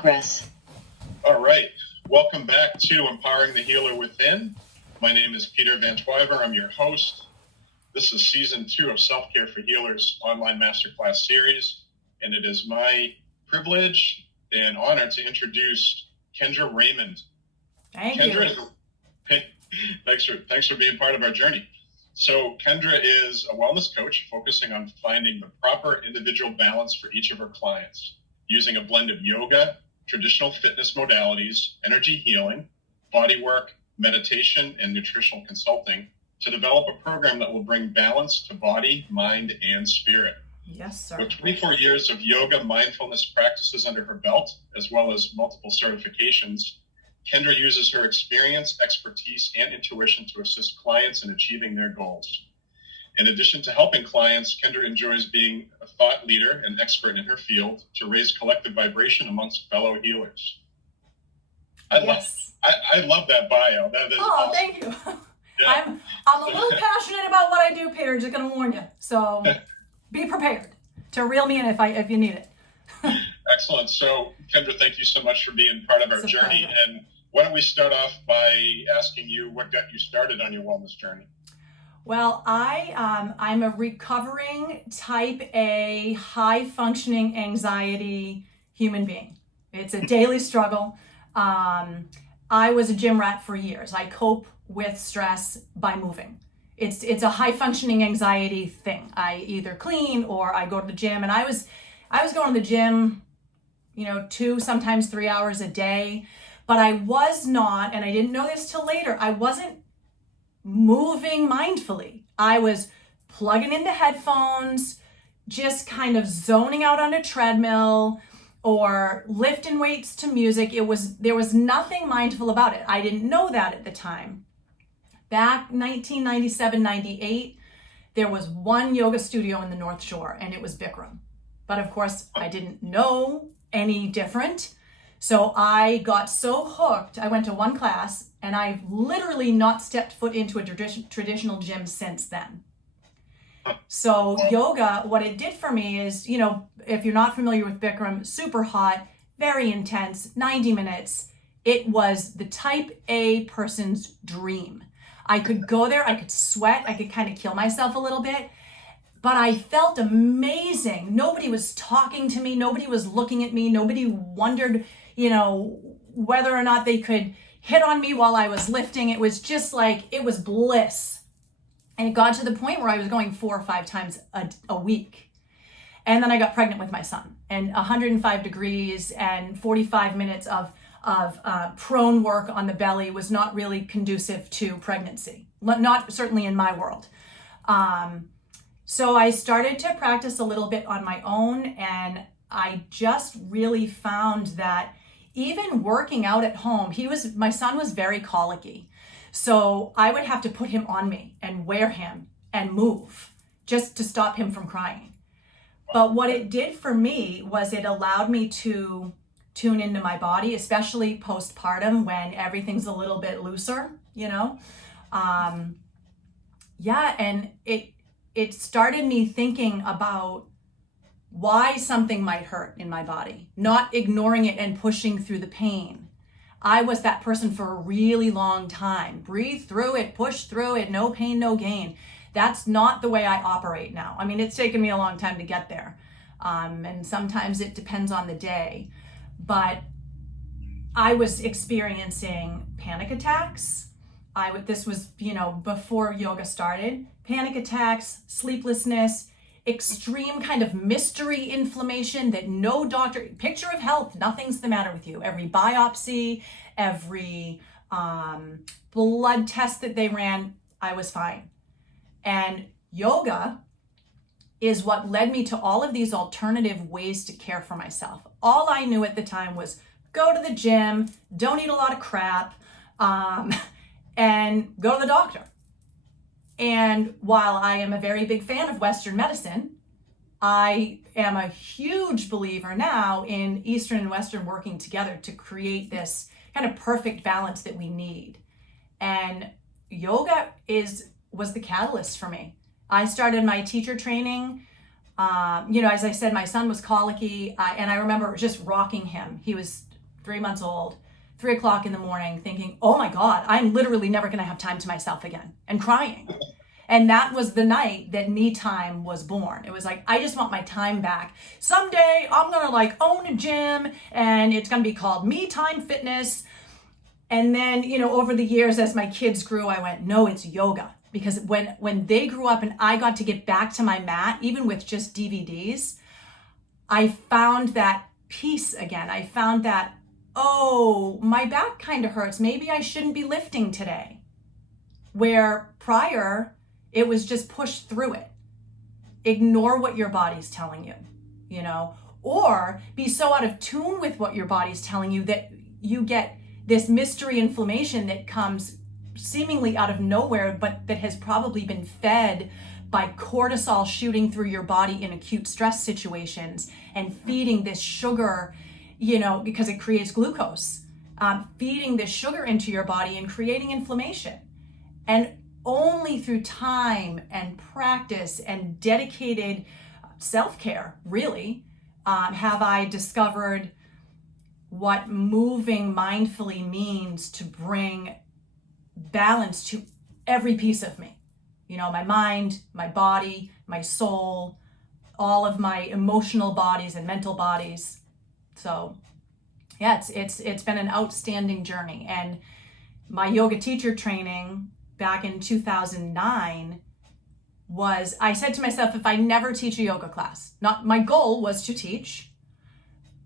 Progress. All right. Welcome back to Empowering the Healer Within. My name is Peter Van Twyver. I'm your host. This is season 2 of Self-Care for Healers online masterclass series, and it is my privilege and honor to introduce Kendra Raymond. Thank Kendra, you. Thanks for being part of our journey. So Kendra is a wellness coach focusing on finding the proper individual balance for each of her clients, using a blend of yoga, traditional fitness modalities, energy healing, body work, meditation, and nutritional consulting to develop a program that will bring balance to body, mind, and spirit. Yes, sir. With 24 years of yoga mindfulness practices under her belt, as well as multiple certifications, Kendra uses her experience, expertise, and intuition to assist clients in achieving their goals. In addition to helping clients, Kendra enjoys being a thought leader and expert in her field to raise collective vibration amongst fellow healers. I love that bio. That is awesome. Thank you. Yeah. I'm a little passionate about what I do, Peter. Just gonna warn you. So be prepared to reel me in if you need it. Excellent. So Kendra, thank you so much for being part of our journey. Pleasure. And why don't we start off by asking you what got you started on your wellness journey? Well, I'm a recovering type A, high functioning anxiety human being. It's a daily struggle. I was a gym rat for years. I cope with stress by moving. It's a high functioning anxiety thing. I either clean or I go to the gym, and I was going to the gym, 2, sometimes 3 hours a day, but I was not, and I didn't know this till later, I wasn't moving mindfully. I was plugging in the headphones, just kind of zoning out on a treadmill or lifting weights to music. There was nothing mindful about it. I didn't know that at the time. Back 1997, 98, there was one yoga studio in the North Shore, and it was Bikram. But of course, I didn't know any different. So I got so hooked. I went to one class, and I've literally not stepped foot into a traditional gym since then. So yoga, what it did for me is, if you're not familiar with Bikram, super hot, very intense, 90 minutes. It was the type A person's dream. I could go there, I could sweat, I could kind of kill myself a little bit, but I felt amazing. Nobody was talking to me. Nobody was looking at me. Nobody wondered, whether or not they could hit on me while I was lifting. It was just like, it was bliss. And it got to the point where I was going 4 or 5 times a week. And then I got pregnant with my son, and 105 degrees and 45 minutes of prone work on the belly was not really conducive to pregnancy. Not certainly in my world. So I started to practice a little bit on my own, and I just really found that even working out at home, my son was very colicky. So I would have to put him on me and wear him and move just to stop him from crying. But what it did for me was it allowed me to tune into my body, especially postpartum when everything's a little bit looser, and it started me thinking about why something might hurt in my body, not ignoring it and pushing through the pain. I was that person for a really long time. Breathe through it, push through it, no pain, no gain. That's not the way I operate now. I mean, it's taken me a long time to get there. And sometimes it depends on the day. But I was experiencing panic attacks. This was, before yoga started. Panic attacks, sleeplessness, extreme kind of mystery inflammation that no doctor, picture of health, nothing's the matter with you. Every biopsy, every blood test that they ran, I was fine. And yoga is what led me to all of these alternative ways to care for myself. All I knew at the time was go to the gym, don't eat a lot of crap, and go to the doctor. And while I am a very big fan of Western medicine, I am a huge believer now in Eastern and Western working together to create this kind of perfect balance that we need. And yoga was the catalyst for me. I started my teacher training. As I said, my son was colicky, and I remember just rocking him. He was 3 months old, 3 o'clock in the morning, thinking, oh my God, I'm literally never going to have time to myself again, and crying. And that was the night that Me Time was born. It was like, I just want my time back. Someday I'm going to like own a gym and it's going to be called Me Time Fitness. And then, over the years, as my kids grew, I went, no, it's yoga. Because when they grew up and I got to get back to my mat, even with just DVDs, I found that peace again. I found that, oh, my back kind of hurts. Maybe I shouldn't be lifting today. Where prior, it was just push through it. Ignore what your body's telling you, or be so out of tune with what your body's telling you that you get this mystery inflammation that comes seemingly out of nowhere, but that has probably been fed by cortisol shooting through your body in acute stress situations and feeding this sugar, because it creates glucose, feeding this sugar into your body and creating inflammation. And only through time and practice and dedicated self-care, really, have I discovered what moving mindfully means to bring balance to every piece of me. My mind, my body, my soul, all of my emotional bodies and mental bodies. So yeah, it's been an outstanding journey. And my yoga teacher training back in 2009 I said to myself, if I never teach a yoga class, my goal was to teach,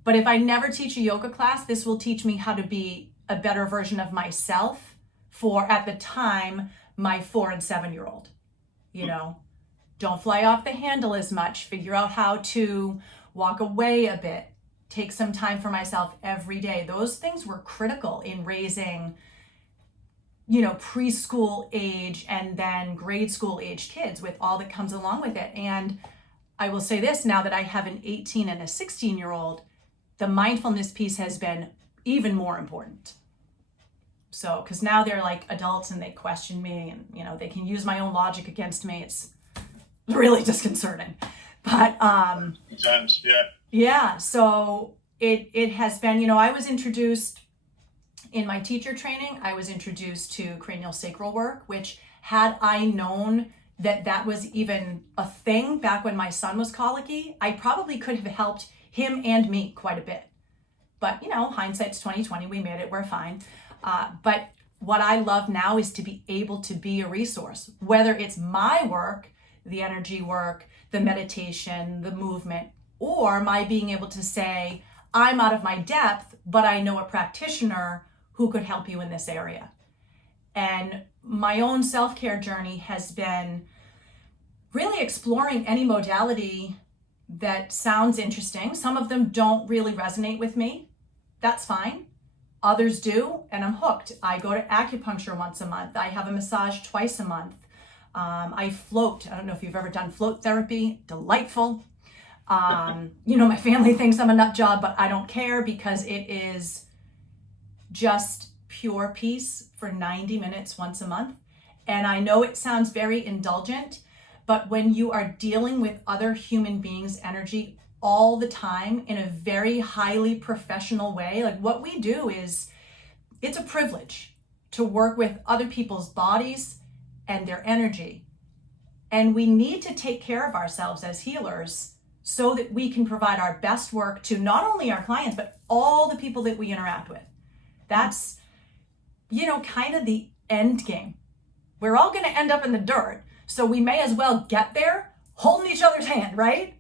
but if I never teach a yoga class, this will teach me how to be a better version of myself for, at the time, my 4 and 7-year-old. Don't fly off the handle as much, figure out how to walk away a bit, take some time for myself every day. Those things were critical in raising preschool age and then grade school age kids with all that comes along with it. And I will say this, now that I have an 18 and a 16-year-old, the mindfulness piece has been even more important. So, because now they're like adults and they question me and, they can use my own logic against me. It's really disconcerting. But, sometimes, yeah. Yeah. So it has been, I was introduced in my teacher training, I was introduced to cranial sacral work, which had I known that was even a thing back when my son was colicky, I probably could have helped him and me quite a bit. But, hindsight's 20/20, we made it, we're fine. But what I love now is to be able to be a resource, whether it's my work, the energy work, the meditation, the movement, or my being able to say, I'm out of my depth, but I know a practitioner who could help you in this area. And my own self-care journey has been really exploring any modality that sounds interesting. Some of them don't really resonate with me. That's fine. Others do, and I'm hooked. I go to acupuncture once a month. I have a massage twice a month. I float. I don't know if you've ever done float therapy. Delightful. My family thinks I'm a nut job, but I don't care because it is just pure peace for 90 minutes once a month. And I know it sounds very indulgent, but when you are dealing with other human beings' energy all the time in a very highly professional way, like what we do it's a privilege to work with other people's bodies and their energy. And we need to take care of ourselves as healers so that we can provide our best work to not only our clients, but all the people that we interact with. That's, kind of the end game. We're all going to end up in the dirt, so we may as well get there holding each other's hand, right?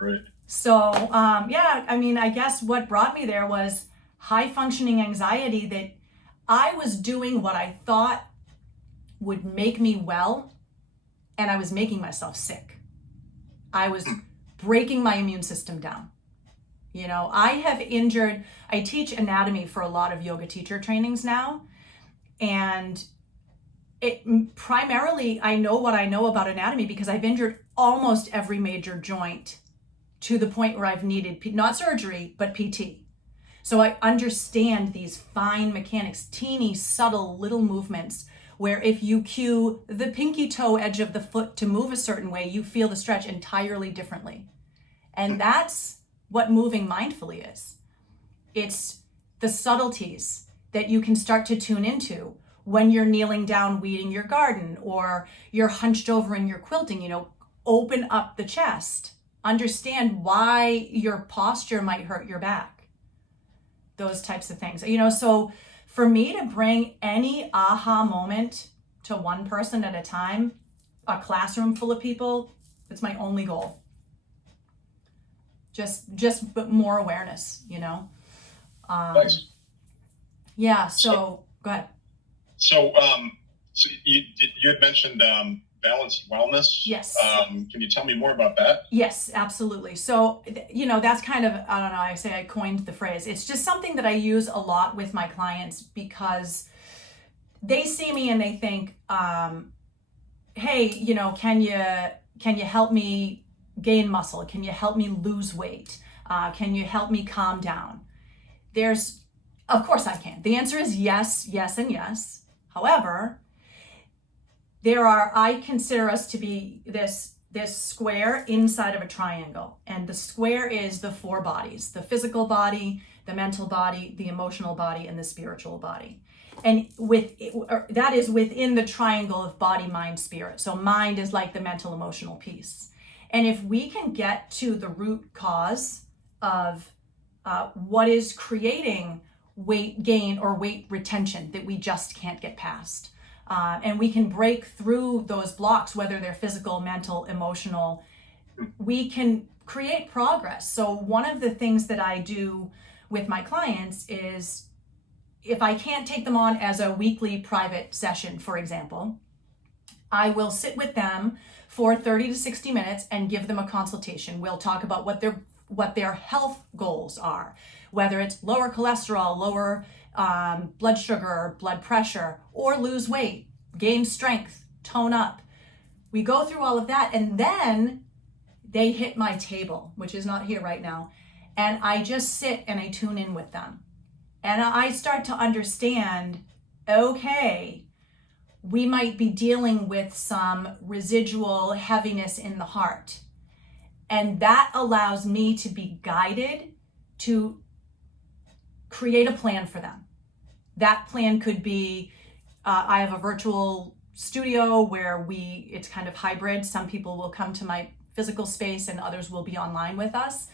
Right. So, I guess what brought me there was high functioning anxiety, that I was doing what I thought would make me well, and I was making myself sick. I was breaking my immune system down. I teach anatomy for a lot of yoga teacher trainings now. And primarily, I know what I know about anatomy because I've injured almost every major joint to the point where I've needed, not surgery, but PT. So I understand these fine mechanics, teeny, subtle little movements where if you cue the pinky toe edge of the foot to move a certain way, you feel the stretch entirely differently. And that's what moving mindfully is. It's the subtleties that you can start to tune into when you're kneeling down weeding your garden, or you're hunched over in your quilting. Open up the chest, understand why your posture might hurt your back, those types of things. So for me to bring any aha moment to one person at a time, a classroom full of people, it's my only goal. Just more awareness, Thanks. Yeah. So go ahead. So, so you had mentioned balanced wellness. Yes. Can you tell me more about that? Yes, absolutely. So, that's kind of, I don't know, I coined the phrase. It's just something that I use a lot with my clients, because they see me and they think, hey, can you help me gain muscle? Can you help me lose weight? Can you help me calm down? Of course I can. The answer is yes, yes, and yes. However, I consider us to be this square inside of a triangle. And the square is the four bodies: the physical body, the mental body, the emotional body, and the spiritual body. And that is within the triangle of body, mind, spirit. So mind is like the mental, emotional piece. And if we can get to the root cause of what is creating weight gain or weight retention that we just can't get past, and we can break through those blocks, whether they're physical, mental, emotional, we can create progress. So one of the things that I do with my clients is, if I can't take them on as a weekly private session, for example, I will sit with them for 30 to 60 minutes and give them a consultation. We'll talk about what their health goals are, whether it's lower cholesterol, lower blood sugar, blood pressure, or lose weight, gain strength, tone up. We go through all of that, and then they hit my table, which is not here right now, and I just sit and I tune in with them. And I start to understand, okay, we might be dealing with some residual heaviness in the heart. And that allows me to be guided to create a plan for them. That plan could be, I have a virtual studio where it's kind of hybrid. Some people will come to my physical space and others will be online with us.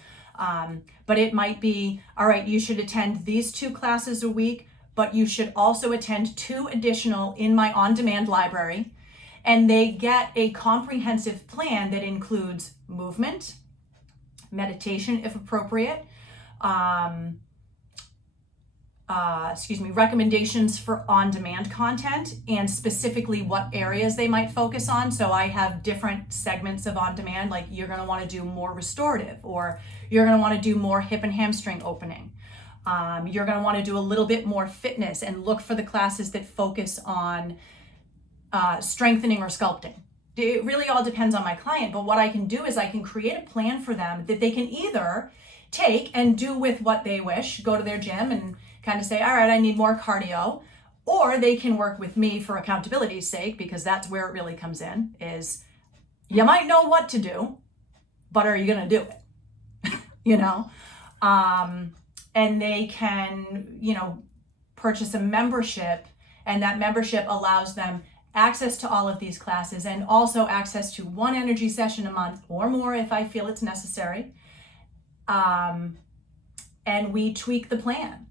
But it might be, all right, you should attend these 2 classes a week, but you should also attend 2 additional in my on-demand library. And they get a comprehensive plan that includes movement, meditation if appropriate, recommendations for on-demand content, and specifically what areas they might focus on. So I have different segments of on-demand, like you're going to want to do more restorative, or you're going to want to do more hip and hamstring opening. You're going to want to do a little bit more fitness and look for the classes that focus on strengthening or sculpting. It really all depends on my client, but what I can do is I can create a plan for them that they can either take and do with what they wish, go to their gym and kind of say, all right, I need more cardio, or they can work with me for accountability's sake, because that's where it really comes in, is you might know what to do, but are you going to do it? And they can, purchase a membership, and that membership allows them access to all of these classes, and also access to 1 energy session a month or more if I feel it's necessary. And we tweak the plan,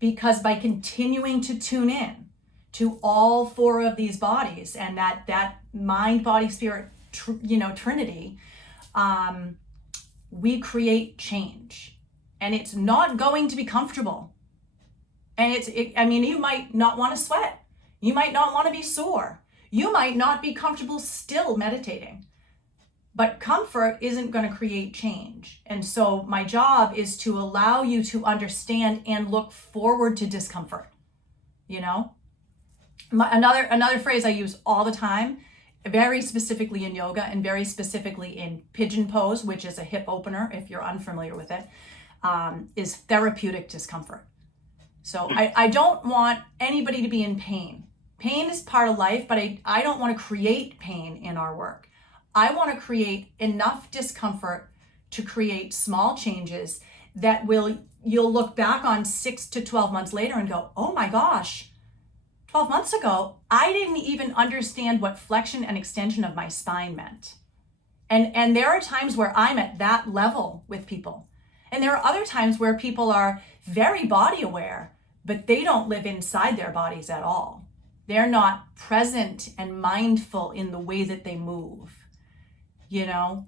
because by continuing to tune in to all 4 of these bodies and that mind, body, spirit, trinity, we create change. And it's not going to be comfortable. And you might not want to sweat. You might not want to be sore. You might not be comfortable still meditating. But comfort isn't going to create change. And so my job is to allow you to understand and look forward to discomfort. Another phrase I use all the time, very specifically in yoga and very specifically in pigeon pose, which is a hip opener, if you're unfamiliar with it, is therapeutic discomfort. So I don't want anybody to be in pain. Pain is part of life, but I don't want to create pain in our work. I want to create enough discomfort to create small changes that you'll look back on 6 to 12 months later and go, oh my gosh, 12 months ago, I didn't even understand what flexion and extension of my spine meant. And there are times where I'm at that level with people. And there are other times where people are very body aware, but they don't live inside their bodies at all. They're not present and mindful in the way that they move, you know?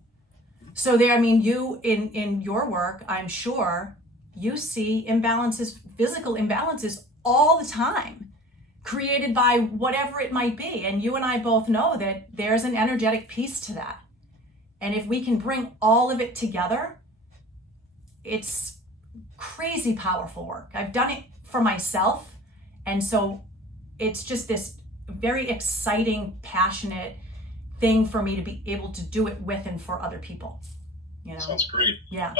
So you in your work, I'm sure you see imbalances, physical imbalances all the time, created by whatever it might be. And you and I both know that there's an energetic piece to that. And if we can bring all of it together, it's crazy powerful work. I've done it for myself. And so it's just this very exciting, passionate thing for me to be able to do it with and for other people. You know? Sounds great. Yeah.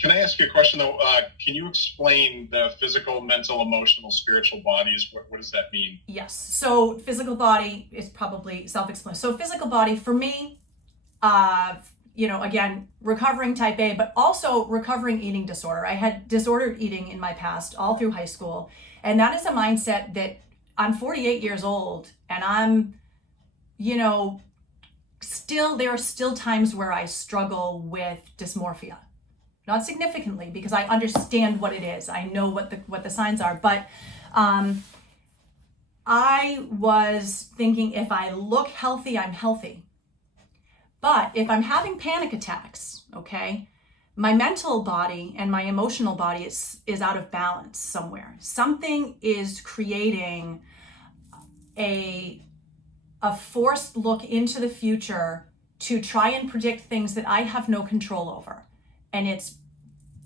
Can I ask you a question though? Can you explain the physical, mental, emotional, spiritual bodies? What does that mean? Yes. So physical body is probably self-explanatory. So physical body for me, again, recovering type A, but also recovering eating disorder. I had disordered eating in my past all through high school. And that is a mindset that I'm 48 years old and I'm, there are still times where I struggle with dysmorphia. Not significantly because I understand what it is. I know what the signs are, but I was thinking if I look healthy, I'm healthy. But if I'm having panic attacks, okay, my mental body and my emotional body is out of balance somewhere. Something is creating a forced look into the future to try and predict things that I have no control over. And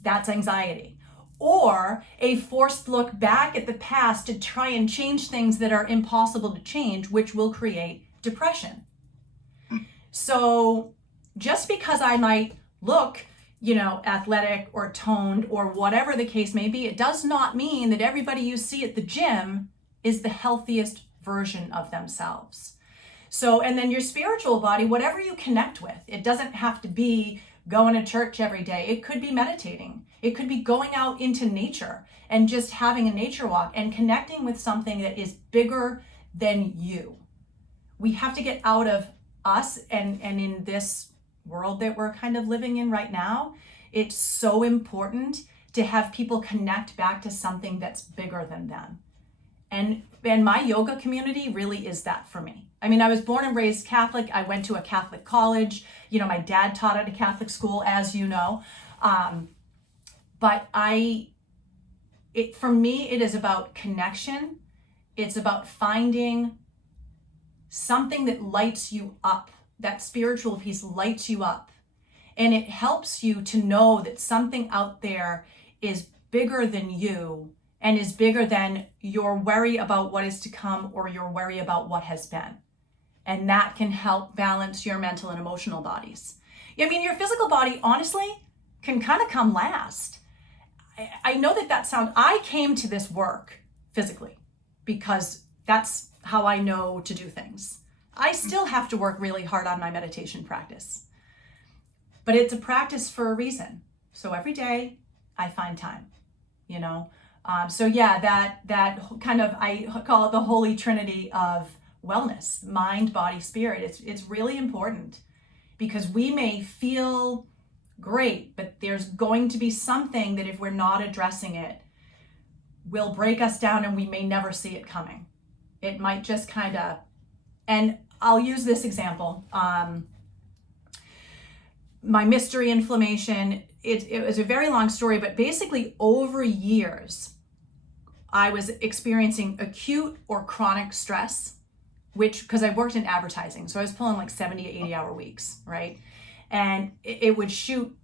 that's anxiety. Or a forced look back at the past to try and change things that are impossible to change, which will create depression. So just because I might look, athletic or toned or whatever the case may be, it does not mean that everybody you see at the gym is the healthiest version of themselves. So, and then your spiritual body, whatever you connect with, it doesn't have to be going to church every day. It could be meditating. It could be going out into nature and just having a nature walk and connecting with something that is bigger than you. We have to get out of us and in this world that we're kind of living in right now. It's so important to have people connect back to something that's bigger than them. And my yoga community really is that for me. I mean, I was born and raised Catholic. I went to a Catholic college. My dad taught at a Catholic school, as you know. But for me, it is about connection. It's about finding something that lights you up. That spiritual piece lights you up. And it helps you to know that something out there is bigger than you and is bigger than your worry about what is to come or your worry about what has been. And that can help balance your mental and emotional bodies. I mean, your physical body, honestly, can kind of come last. I know that sounds, I came to this work physically because that's how I know to do things. I still have to work really hard on my meditation practice, but it's a practice for a reason. So every day I find time, that kind of, I call it the holy trinity of wellness, mind, body, spirit. It's really important because we may feel great, but there's going to be something that if we're not addressing it will break us down and we may never see it coming. It might just kind of, and I'll use this example. My mystery inflammation, it was a very long story, but basically over years, I was experiencing acute or chronic stress, because I worked in advertising. So I was pulling like 70 to 80 hour weeks, right? And it would shoot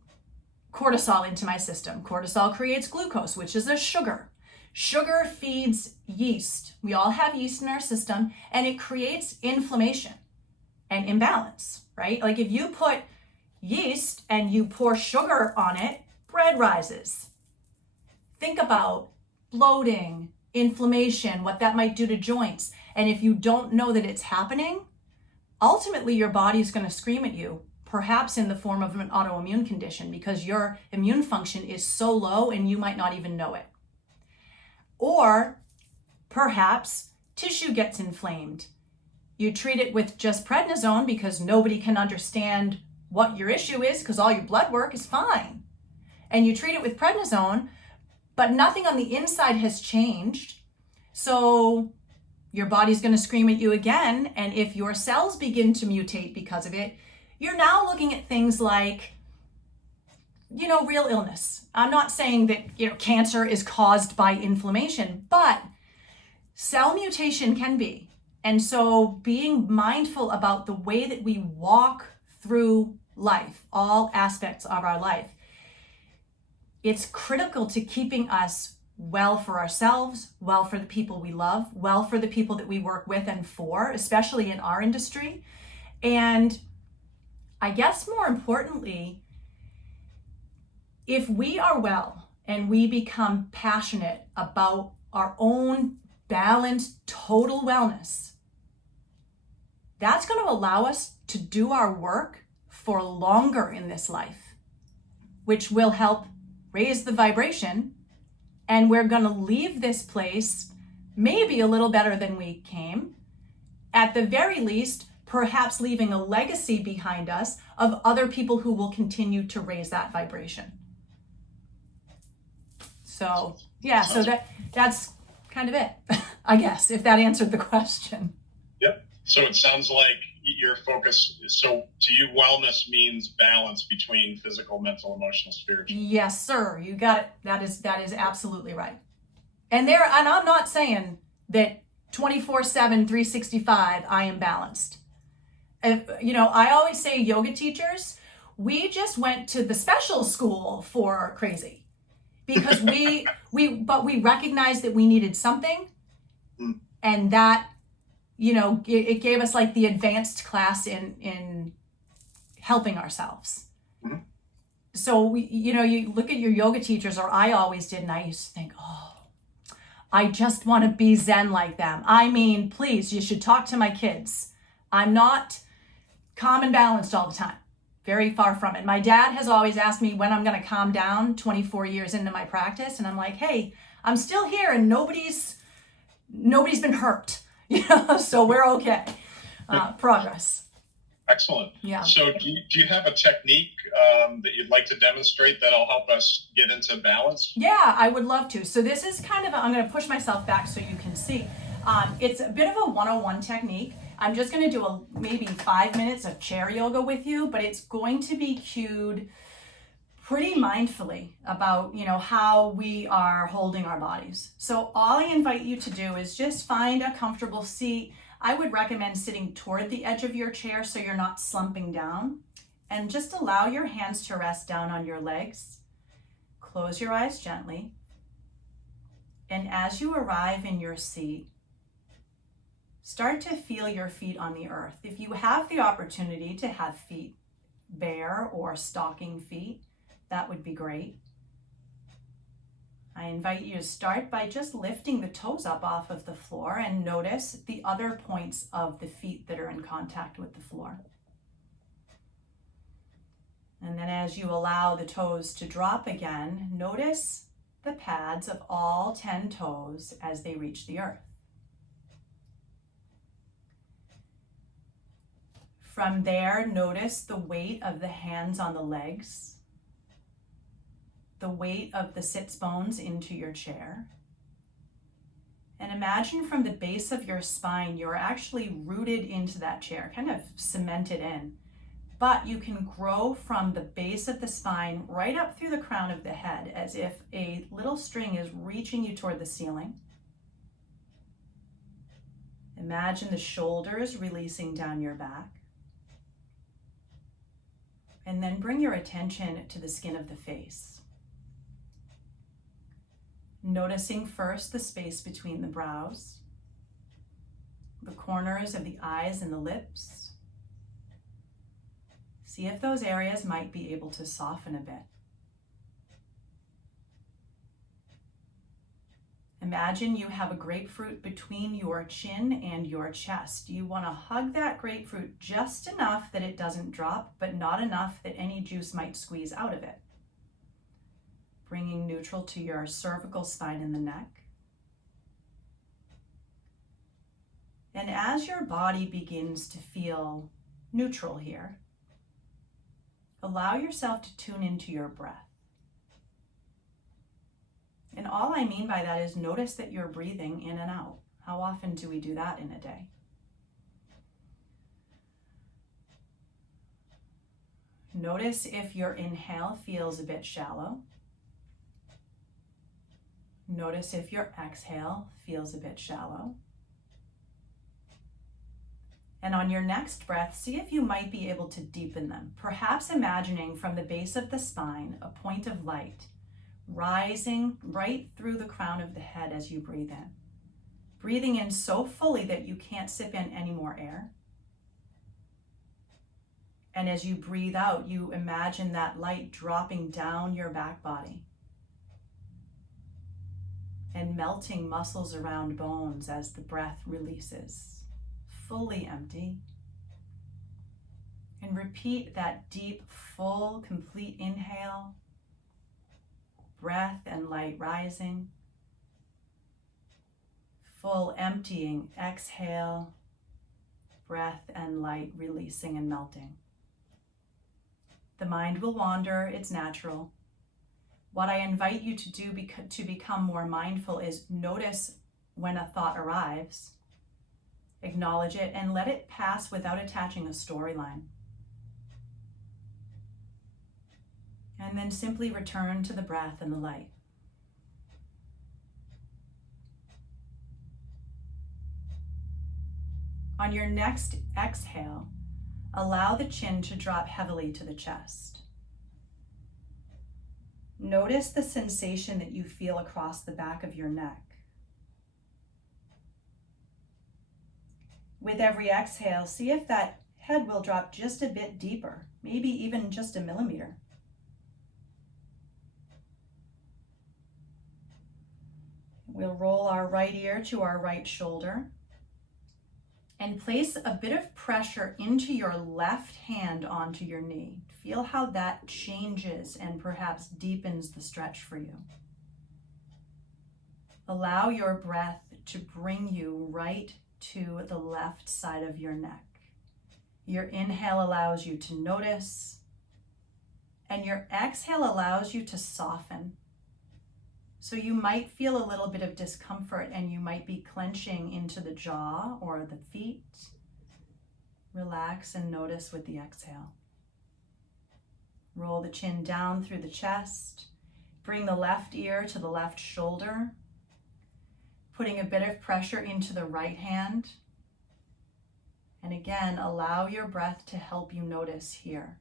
cortisol into my system. Cortisol creates glucose, which is a sugar. Sugar feeds yeast. We all have yeast in our system, and it creates inflammation and imbalance, right? Like if you put yeast and you pour sugar on it, bread rises. Think about bloating, inflammation, what that might do to joints. And if you don't know that it's happening, ultimately your body is going to scream at you, perhaps in the form of an autoimmune condition because your immune function is so low and you might not even know it. Or perhaps tissue gets inflamed. You treat it with just prednisone because nobody can understand what your issue is because all your blood work is fine. And you treat it with prednisone, but nothing on the inside has changed. So your body's going to scream at you again. And if your cells begin to mutate because of it, you're now looking at things like, real illness. I'm not saying that, cancer is caused by inflammation, but cell mutation can be. And so being mindful about the way that we walk through life, all aspects of our life, it's critical to keeping us well for ourselves, well for the people we love, well for the people that we work with and for, especially in our industry. And I guess more importantly, if we are well and we become passionate about our own balanced total wellness, that's going to allow us to do our work for longer in this life, which will help raise the vibration, and we're going to leave this place maybe a little better than we came. At the very least, perhaps leaving a legacy behind us of other people who will continue to raise that vibration. So, yeah, so that's kind of it, I guess, if that answered the question. Yep. So it sounds like your focus, so to you, wellness means balance between physical, mental, emotional, spiritual. Yes, sir. You got it. That is absolutely right. And I'm not saying that 24/7, 365, I am balanced. I always say yoga teachers, we just went to the special school for crazy because we recognized that we needed something, and that, it gave us like the advanced class in helping ourselves. Mm-hmm. So you look at your yoga teachers, or I always did, and I used to think, I just want to be Zen like them. I mean, please, you should talk to my kids. I'm not calm and balanced all the time. Very far from it. My dad has always asked me when I'm going to calm down 24 years into my practice. And I'm like, hey, I'm still here and nobody's been hurt, so we're okay. Progress. Excellent. Yeah. So do you have a technique that you'd like to demonstrate that'll help us get into balance? Yeah, I would love to. So this is kind of, I'm going to push myself back so you can see. It's a bit of a 101 technique. I'm just going to do maybe 5 minutes of chair yoga with you, but it's going to be cued pretty mindfully about, how we are holding our bodies. So all I invite you to do is just find a comfortable seat. I would recommend sitting toward the edge of your chair so you're not slumping down, and just allow your hands to rest down on your legs. Close your eyes gently. And as you arrive in your seat, start to feel your feet on the earth. If you have the opportunity to have feet bare or stocking feet, that would be great. I invite you to start by just lifting the toes up off of the floor and notice the other points of the feet that are in contact with the floor. And then as you allow the toes to drop again, notice the pads of all 10 toes as they reach the earth. From there, notice the weight of the hands on the legs, the weight of the sits bones into your chair. And imagine from the base of your spine, you're actually rooted into that chair, kind of cemented in. But you can grow from the base of the spine right up through the crown of the head, as if a little string is reaching you toward the ceiling. Imagine the shoulders releasing down your back. And then bring your attention to the skin of the face. Noticing first the space between the brows, the corners of the eyes and the lips. See if those areas might be able to soften a bit. Imagine you have a grapefruit between your chin and your chest. You want to hug that grapefruit just enough that it doesn't drop, but not enough that any juice might squeeze out of it. Bringing neutral to your cervical spine and the neck. And as your body begins to feel neutral here, allow yourself to tune into your breath. And all I mean by that is notice that you're breathing in and out. How often do we do that in a day? Notice if your inhale feels a bit shallow. Notice if your exhale feels a bit shallow. And on your next breath, see if you might be able to deepen them, perhaps imagining from the base of the spine a point of light rising right through the crown of the head as you breathe in. Breathing in so fully that you can't sip in any more air. And as you breathe out, you imagine that light dropping down your back body and melting muscles around bones as the breath releases. Fully empty. And repeat that deep, full, complete inhale. Breath and light rising. Full emptying, exhale. Breath and light releasing and melting. The mind will wander, it's natural. What I invite you to do to become more mindful is notice when a thought arrives, acknowledge it, and let it pass without attaching a storyline. And then simply return to the breath and the light. On your next exhale, allow the chin to drop heavily to the chest. Notice the sensation that you feel across the back of your neck. With every exhale, see if that head will drop just a bit deeper, maybe even just a millimeter. We'll roll our right ear to our right shoulder and place a bit of pressure into your left hand onto your knee. Feel how that changes and perhaps deepens the stretch for you. Allow your breath to bring you right to the left side of your neck. Your inhale allows you to notice, and your exhale allows you to soften. So you might feel a little bit of discomfort and you might be clenching into the jaw or the feet. Relax and notice with the exhale. Roll the chin down through the chest. Bring the left ear to the left shoulder. Putting a bit of pressure into the right hand. And again, allow your breath to help you notice here.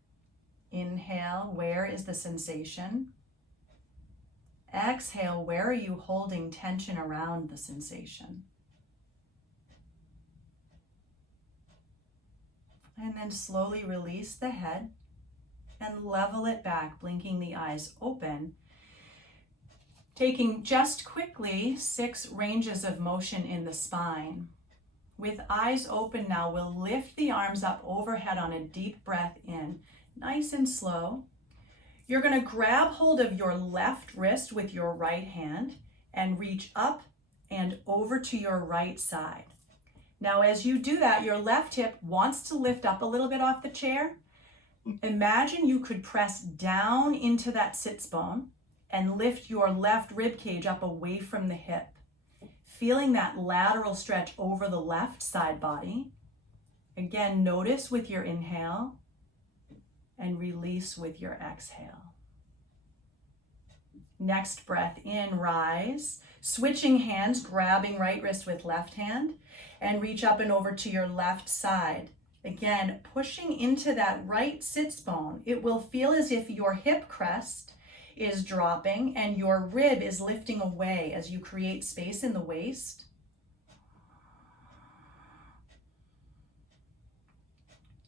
Inhale, where is the sensation? Exhale, where are you holding tension around the sensation? And then slowly release the head and level it back, blinking the eyes open. Taking just quickly 6 ranges of motion in the spine. With eyes open now, we'll lift the arms up overhead on a deep breath in, nice and slow. You're going to grab hold of your left wrist with your right hand and reach up and over to your right side. Now, as you do that, your left hip wants to lift up a little bit off the chair. Imagine you could press down into that sits bone and lift your left rib cage up away from the hip, feeling that lateral stretch over the left side body. Again, notice with your inhale and release with your exhale. Next breath in, rise. Switching hands, grabbing right wrist with left hand and reach up and over to your left side. Again, pushing into that right sits bone. It will feel as if your hip crest is dropping and your rib is lifting away as you create space in the waist.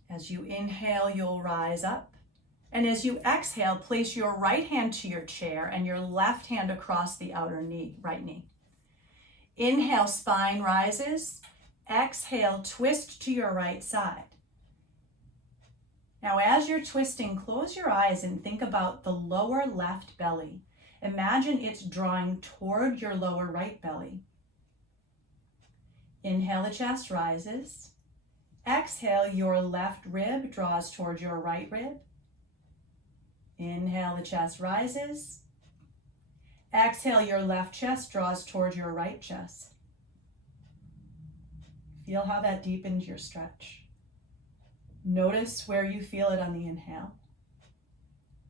As you inhale, you'll rise up. And as you exhale, place your right hand to your chair and your left hand across the outer knee, right knee. Inhale, spine rises. Exhale, twist to your right side. Now, as you're twisting, close your eyes and think about the lower left belly. Imagine it's drawing toward your lower right belly. Inhale, the chest rises. Exhale, your left rib draws toward your right rib. Inhale, the chest rises. Exhale, your left chest draws toward your right chest. Feel how that deepens your stretch. Notice where you feel it on the inhale.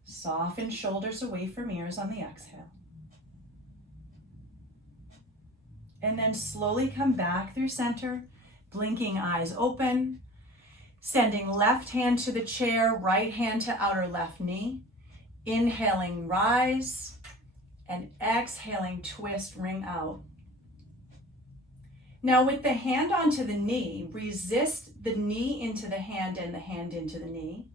Soften shoulders away from ears on the exhale. And then slowly come back through center, blinking eyes open, sending left hand to the chair, right hand to outer left knee. Inhaling, rise, and exhaling, twist, ring out. Now with the hand onto the knee, resist the knee into the hand and the hand into the knee.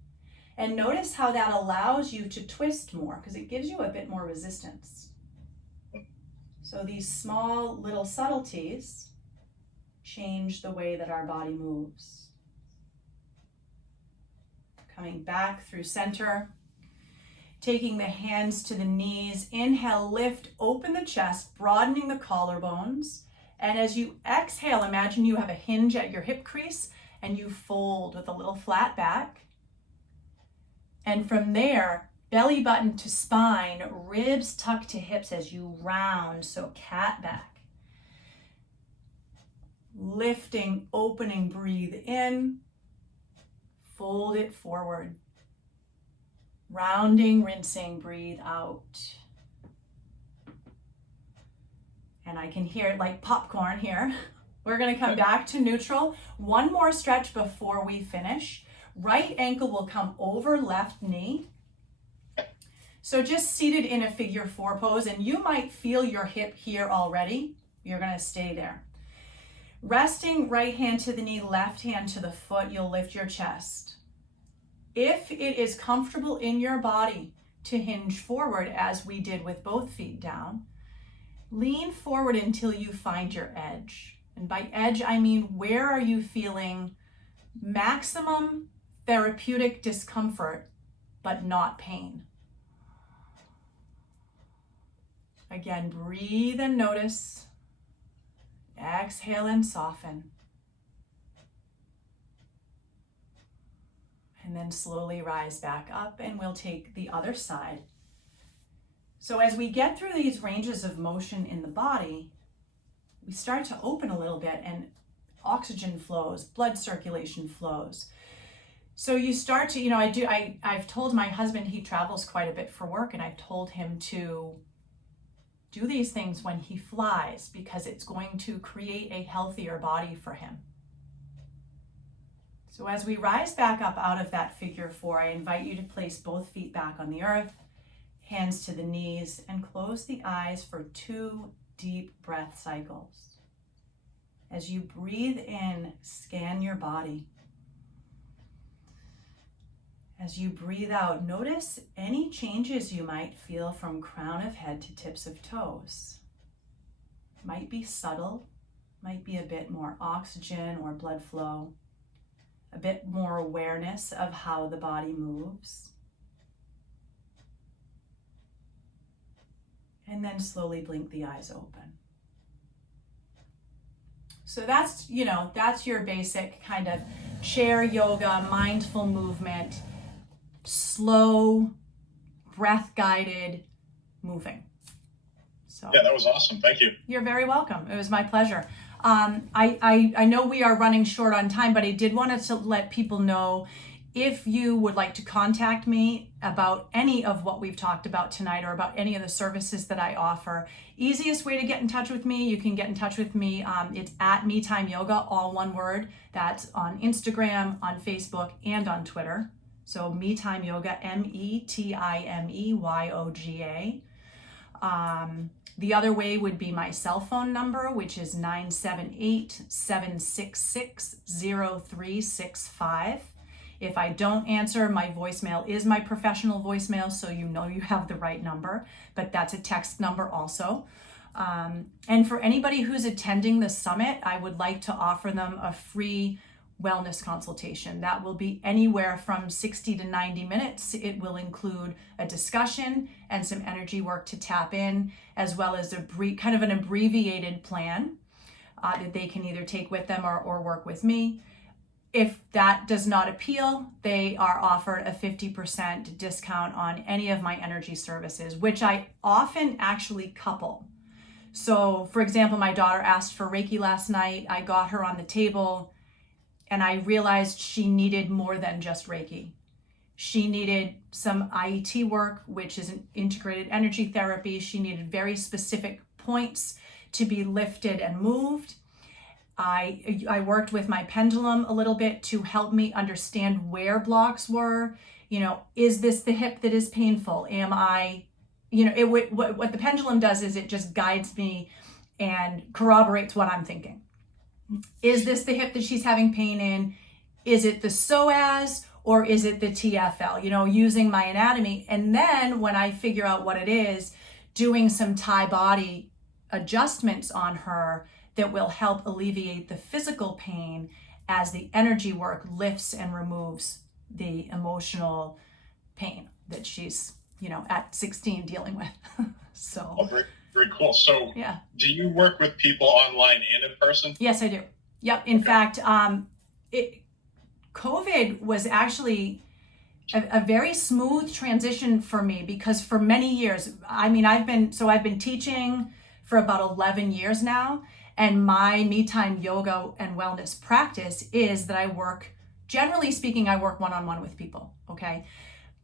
And notice how that allows you to twist more because it gives you a bit more resistance. So these small little subtleties change the way that our body moves. Coming back through center, taking the hands to the knees. Inhale, lift, open the chest, broadening the collarbones. And as you exhale, imagine you have a hinge at your hip crease and you fold with a little flat back. And from there, belly button to spine, ribs tucked to hips as you round, so cat back. Lifting, opening, breathe in, fold it forward. Rounding, rinsing, breathe out. And I can hear it like popcorn here. We're gonna come back to neutral. One more stretch before we finish. Right ankle will come over left knee. So just seated in a figure 4 pose, and you might feel your hip here already. You're gonna stay there. Resting right hand to the knee, left hand to the foot, you'll lift your chest. If it is comfortable in your body to hinge forward as we did with both feet down, lean forward until you find your edge. And by edge, I mean, where are you feeling maximum therapeutic discomfort, but not pain? Again, breathe and notice. Exhale and soften. And then slowly rise back up, and we'll take the other side. So as we get through these ranges of motion in the body, we start to open a little bit and oxygen flows, blood circulation flows. So you start to, I've told my husband, he travels quite a bit for work, and I've told him to do these things when he flies because it's going to create a healthier body for him. So as we rise back up out of that figure 4, I invite you to place both feet back on the earth, hands to the knees, and close the eyes for 2 deep breath cycles. As you breathe in, scan your body. As you breathe out, notice any changes you might feel from crown of head to tips of toes. Might be subtle, might be a bit more oxygen or blood flow, a bit more awareness of how the body moves. And then slowly blink the eyes open. So that's your basic kind of chair yoga, mindful movement, slow, breath-guided moving. So yeah, that was awesome. Thank you. You're very welcome. It was my pleasure. I know we are running short on time, but I did want to let people know if you would like to contact me about any of what we've talked about tonight or about any of the services that I offer. Easiest way to get in touch with me, you can get in touch with me. It's at MeTime Yoga, all one word. That's on Instagram, on Facebook, and on Twitter. So MeTime Yoga, METIMEYOGA. The other way would be my cell phone number, which is 978-766-0365. If I don't answer, my voicemail is my professional voicemail, so you know you have the right number, but that's a text number also. And for anybody who's attending the summit, I would like to offer them a free wellness consultation. That will be anywhere from 60 to 90 minutes. It will include a discussion and some energy work to tap in, as well as kind of an abbreviated plan that they can either take with them or work with me. If that does not appeal, they are offered a 50% discount on any of my energy services, which I often actually couple. So, for example, my daughter asked for Reiki last night. I got her on the table, and I realized she needed more than just Reiki. She needed some IET work, which is an integrated energy therapy. She needed very specific points to be lifted and moved. I worked with my pendulum a little bit to help me understand where blocks were. Is this the hip that is painful? Am I, what the pendulum does is it just guides me and corroborates what I'm thinking. Is this the hip that she's having pain in? Is it the psoas or is it the TFL? Using my anatomy. And then when I figure out what it is, doing some Thai body adjustments on her that will help alleviate the physical pain as the energy work lifts and removes the emotional pain that she's, at 16 dealing with. So. Oh, very, very cool. So yeah. Do you work with people online and in person? Yes, I do. Yep. In fact, COVID was actually a very smooth transition for me, because for many years, I've been teaching for about 11 years now. And my Me Time yoga and wellness practice is that I work, generally speaking, I work one-on-one with people, okay?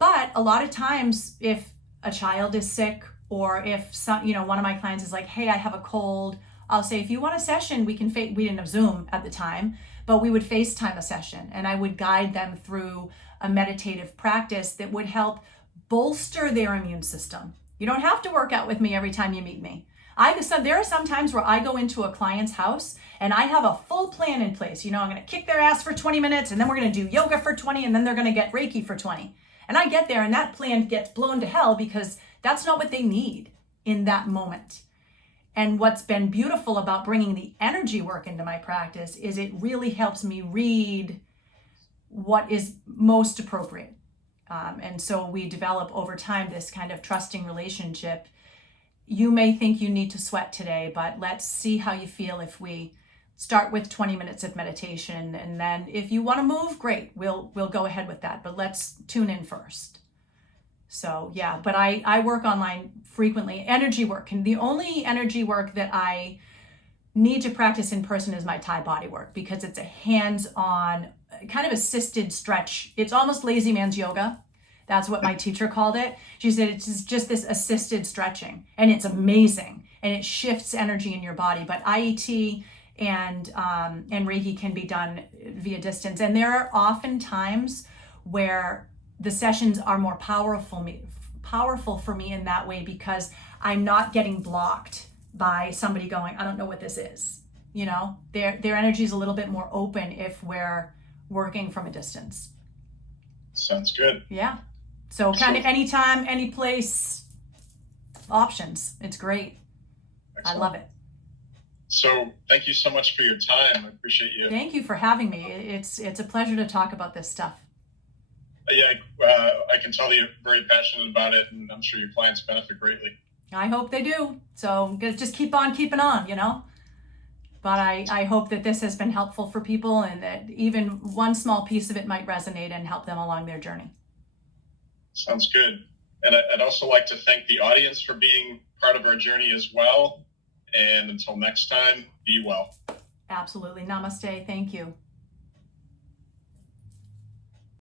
But a lot of times, if a child is sick, or if one of my clients is like, hey, I have a cold, I'll say, if you want a session, we didn't have Zoom at the time, but we would FaceTime a session, and I would guide them through a meditative practice that would help bolster their immune system. You don't have to work out with me every time you meet me. There are some times where I go into a client's house and I have a full plan in place. I'm going to kick their ass for 20 minutes, and then we're going to do yoga for 20, and then they're going to get Reiki for 20. And I get there and that plan gets blown to hell, because that's not what they need in that moment. And what's been beautiful about bringing the energy work into my practice is it really helps me read what is most appropriate. And so we develop over time this kind of trusting relationship. You may think you need to sweat today, but let's see how you feel if we start with 20 minutes of meditation. And then if you want to move, great, we'll go ahead with that. But let's tune in first. So yeah, but I work online frequently. Energy work, and the only energy work that I need to practice in person is my Thai body work, because it's a hands-on kind of assisted stretch. It's almost lazy man's yoga. That's what my teacher called it. She said it's just this assisted stretching, and it's amazing, and it shifts energy in your body. But IET and Reiki can be done via distance, and there are often times where the sessions are more powerful for me in that way, because I'm not getting blocked by somebody going, I don't know what this is. Their energy is a little bit more open if we're working from a distance. Sounds good. Yeah. So kind of anytime, any place, options. It's great. Excellent. I love it. So thank you so much for your time. I appreciate you. Thank you for having me. It's a pleasure to talk about this stuff. Yeah, I can tell that you're very passionate about it, and I'm sure your clients benefit greatly. I hope they do. So just keep on keeping on, But I hope that this has been helpful for people, and that even one small piece of it might resonate and help them along their journey. Sounds good. And I'd also like to thank the audience for being part of our journey as well. And until next time, be well. Absolutely. Namaste. Thank you.